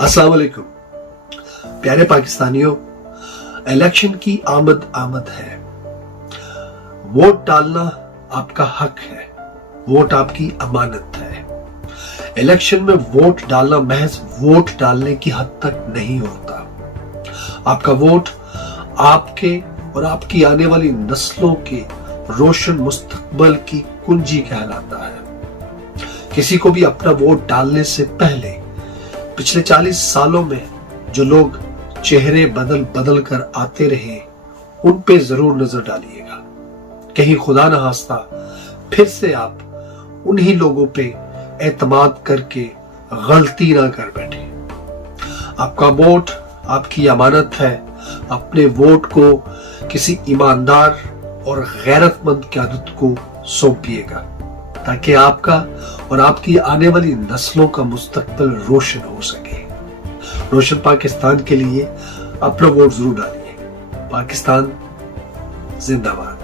अस्सलाम वालेकुम। प्यारे पाकिस्तानियों, इलेक्शन की आमद है। वोट डालना आपका हक है, वोट आपकी अमानत है। इलेक्शन में वोट डालना महज वोट डालने की हद तक नहीं होता। आपका वोट आपके और आपकी आने वाली नस्लों के रोशन मुस्तकबल की कुंजी कहलाता है। किसी को भी अपना वोट डालने से पहले पिछले 40 सालों में जो लोग चेहरे बदल बदल कर आते रहे, उन पे जरूर नजर डालिएगा। कहीं खुदा न खास्ता फिर से आप उन्हीं लोगों पे एतमाद करके गलती ना कर बैठे। आपका वोट आपकी अमानत है। अपने वोट को किसी ईमानदार और गैरतमंद क़यादत को सौंपिएगा ताकि आपका और आपकी आने वाली नस्लों का मुस्तकबिल रोशन हो सके। रोशन पाकिस्तान के लिए अपना वोट जरूर डालिए। पाकिस्तान जिंदाबाद।